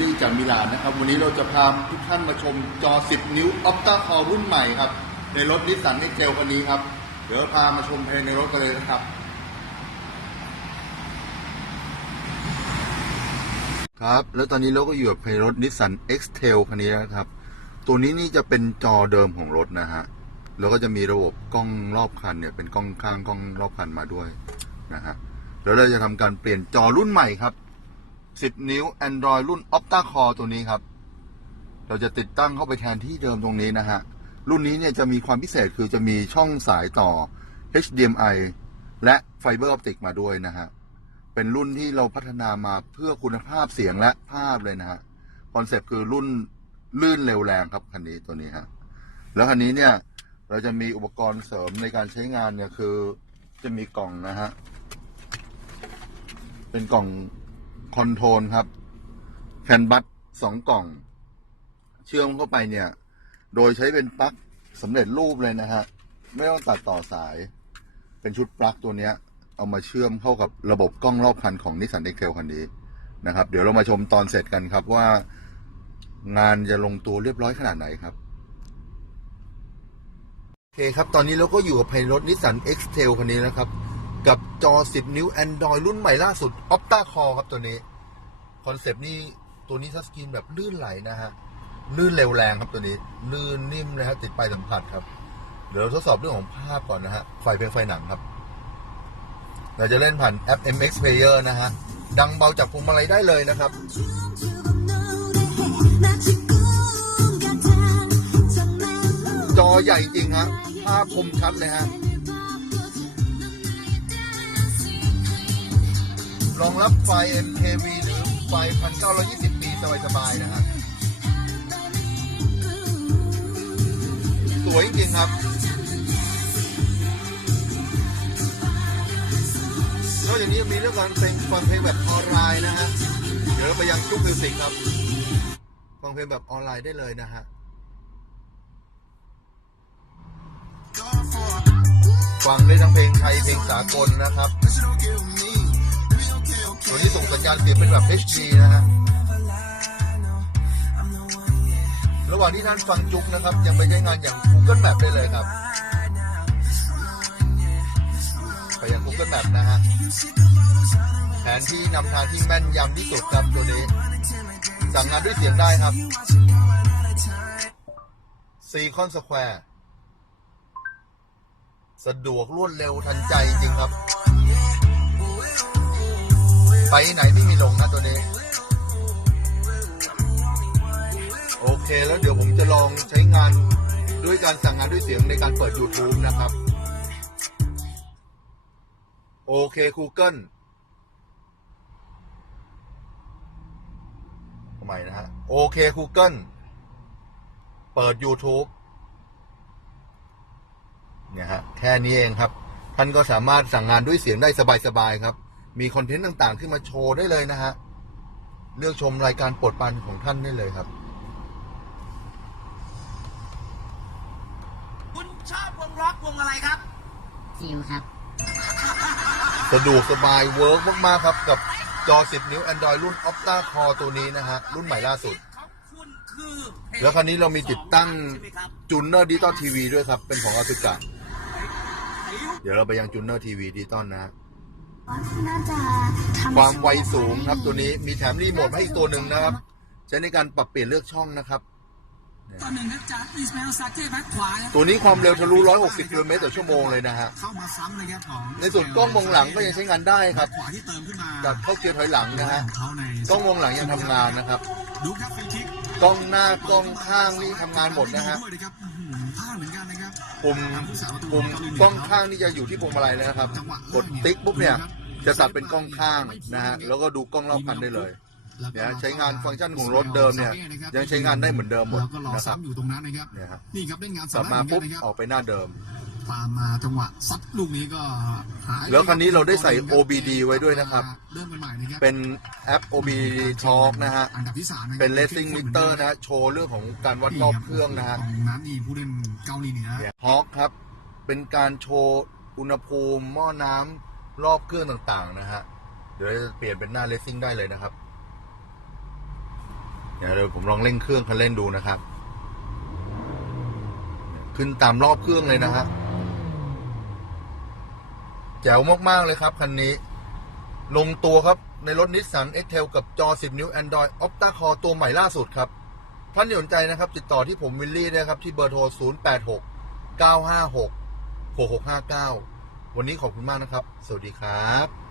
ลี่จากมิลานนะครับ วันนี้เราจะพาทุกท่านมาชมจอ 10 นิ้ว Opta Core รุ่นใหม่ครับ ในรถนิสสันในเจลคันนี้ครับ เดี๋ยวพามาชมภายในรถกันเลยนะครับ ครับ แล้วตอนนี้เราก็อยู่กับภายในรถนิสสัน X-Tail คันนี้นะครับ ตัวนี้นี่จะเป็นจอเดิมของรถนะฮะ แล้วก็จะมีระบบกล้องรอบคันเนี่ยเป็นกล้องข้างกล้องรอบคันมาด้วยนะฮะ แล้วเราจะทำการเปลี่ยนจอรุ่นใหม่ครับ 10 นิ้ว Android รุ่น Opta Core ตัวนี้ครับ เราจะติดตั้งเข้าไปแทนที่เดิมตรงนี้นะฮะ รุ่นนี้เนี่ยจะมีความพิเศษคือจะมีช่องสายต่อ HDMI และไฟเบอร์ออปติกมาด้วยนะฮะ เป็นรุ่นที่เราพัฒนามาเพื่อคุณภาพเสียงและภาพเลยนะฮะ คอนเซปต์คือรุ่นลื่นเร็วแรงครับคันนี้ตัวนี้ฮะ แล้วคันนี้เนี่ยเราจะมีอุปกรณ์เสริมในการใช้งานเนี่ยคือจะมีกล่องนะฮะ เป็นกล่อง คอนโทรลครับ แคนบัตสองกล่อง เชื่อมเข้าไปเนี่ย โดยใช้เป็นปลั๊กสำเร็จรูปเลยนะฮะ ไม่ต้องตัดต่อสาย เป็นชุดปลั๊กตัวเนี้ย เอามาเชื่อมเข้ากับระบบกล้องรอบคันของนิสสันเอ็กเคันนี้นะครับ เดี๋ยวเรามาชมตอนเสร็จกันครับว่า งานจะลงตัวเรียบร้อยขนาดไหนครับโอเคครับ ตอนนี้เราก็อยู่กับภายในรถนิสสัน X-Trail คันนี้นะครับ กับจอ 10 นิ้ว Android รุ่นใหม่ล่าสุด Opta Core ครับตัวนี้ คอนเซปต์นี่ตัวนี้ทัชสกรีนแบบลื่นไหลนะฮะ ลื่นเร็วแรงครับตัวนี้ ลื่นนิ่มเลยครับติดปลายสัมผัสครับ เดี๋ยวเราทดสอบเรื่องของภาพก่อนนะฮะ ไฟเพลงไฟหนังครับ เราจะเล่นผ่านแอป MX Player นะฮะ ดังเบาจากพวงมาลัยได้เลยนะครับจอใหญ่จริงฮะ ภาพคมชัดเลยฮะ รองรับไฟ MKV หรือไฟ 1920 ปีสบายๆนะฮะสวยจริงครับนอกจากนี้มีเรื่องการเพลงฟังเพลงแบบออนไลน์นะฮะ เดี๋ยวเราไปยังจุกมิวสิกครับ ฟังเพลงแบบออนไลน์ได้เลยนะฮะ ฟังได้ทั้งเพลงไทยเพลงสากลนะครับ ตัวนี้ส่งสัญญาณเสียงเป็นแบบ HD นะฮะระหว่างที่ท่านฟังจุกนะครับ ยังไปใช้งานอย่าง Google Map ได้เลยครับไปยัง Google Map นะฮะแผนที่นำทางที่แม่นยำที่สุดครับตัวนี้สั่งงานด้วยเสียงได้ครับ Seacon Square สะดวกรวดเร็วทันใจจริงครับ ไปไหนไม่มีหลงนะตัวนี้ โอเคแล้วเดี๋ยวผมจะลองใช้งานด้วยการสั่งงานด้วยเสียงในการเปิด YouTube นะครับ โอเค Google ทำไมนะฮะ โอเค Google เปิด YouTube เนี่ยฮะแค่นี้เองครับ ท่านก็สามารถสั่งงานด้วยเสียงได้สบาย ๆ ครับ มีคอนเทนต์ต่างๆ ขึ้นมาโชว์ได้เลยนะฮะ เลือกชมรายการโปรดปรานของท่านได้เลยครับคุณชอบวงล็อกวงอะไรครับซิลครับ สะดวกสบายเวิร์กมากๆ ครับ กับจอ 10 นิ้ว Android รุ่น Opta Core ตัวนี้นะฮะ รุ่นใหม่ล่าสุด ของคุณคือแล้วคราวนี้เรามีติดตั้งใช่ไหมครับจูนเนอร์ดิจิตอลทีวีด้วยครับ เป็นของอาซึกะอายุ เดี๋ยวเราไปยังจูนเนอร์ทีวีดิจิตอลนะฮะ น่าจะทำความไวสูงครับตัวนี้มีแถมรีโมทให้อีกตัวหนึ่งนะครับ ใช้ในการปรับเปลี่ยนเลือกช่องนะครับต่อหนึ่งครับจากอิสมาเอลซาเก้แบ็คขวาครับตัวนี้ความเร็วทะลุ 160 กิโลเมตรต่อชั่วโมงเลยนะฮะเข้ามาซ้ำเลยครับของในส่วนกล้องมองหลังก็ยังใช้งานได้ครับขวาที่เติมขึ้นมากับเข้าเกียร์ถอยหลังนะฮะของเขาในกล้องมองหลังยังทำงานนะครับ ดูครับฟรีคิกกล้องหน้ากล้องข้างนี่ทำงานหมดนะฮะ ด้วยนะครับอื้อหือพลาดเหมือนกันนะครับ ปุ่มปุ่มกล้องข้างนี่จะอยู่ที่พวงมาลัยเลยนะครับ กดติ๊กปุ๊บเนี่ยจะตัดเป็นกล้องข้างนะฮะแล้วก็ดูกล้องรอบคันได้เลยเนี่ยใช้งานฟังก์ชันของรถเดิมเนี่ยยังใช้งานได้เหมือนเดิมหมดแล้วก็รอนะครับซ้ำอยู่ตรงนั้นนะครับเนี่ยฮะนี่ครับได้งานกลับมาปุ๊บเหอนกันนะครับออกไปหน้าเดิม ตามมาจังหวะซัดลูกนี้ก็หายแล้วคันนี้เราได้ใส่ OBD ไว้ด้วยนะครับ เริ่มกันใหม่นะครับเป็นแอป OBD Talk นะฮะ อันดับที่สามะครับเป็น racing meter นะฮะโชว์เรื่องของการวัดรอบเครื่องนะฮะ ของนั้นนี่ผู้เล่นเกาหลีเหนือ ฮอคครับ เป็นการโชว์อุณหภูมิหม้อน้ำรอบเครื่องต่างๆนะฮะ เดี๋ยวจะเปลี่ยนเป็นหน้าเลสซิ่งได้เลยนะครับ เดี๋ยวเดี๋ยวผมลองเร่งเครื่องคันเล่นดูนะครับ ขึ้นตามรอบเครื่องเลยนะฮะแจ๋วมาก ๆ เลยครับ คันนี้ ลงตัวครับในรถนิสสัน x t a i l กับจอ 10 นิ้ว Android Opta Core ตัวใหม่ล่าสุดครับท่านสนใจนะครับ ติดต่อที่ผมวิลลี่ได้ครับ ที่เบอร์โทร 086 956 6659 วันนี้ขอบคุณมากนะครับ สวัสดีครับ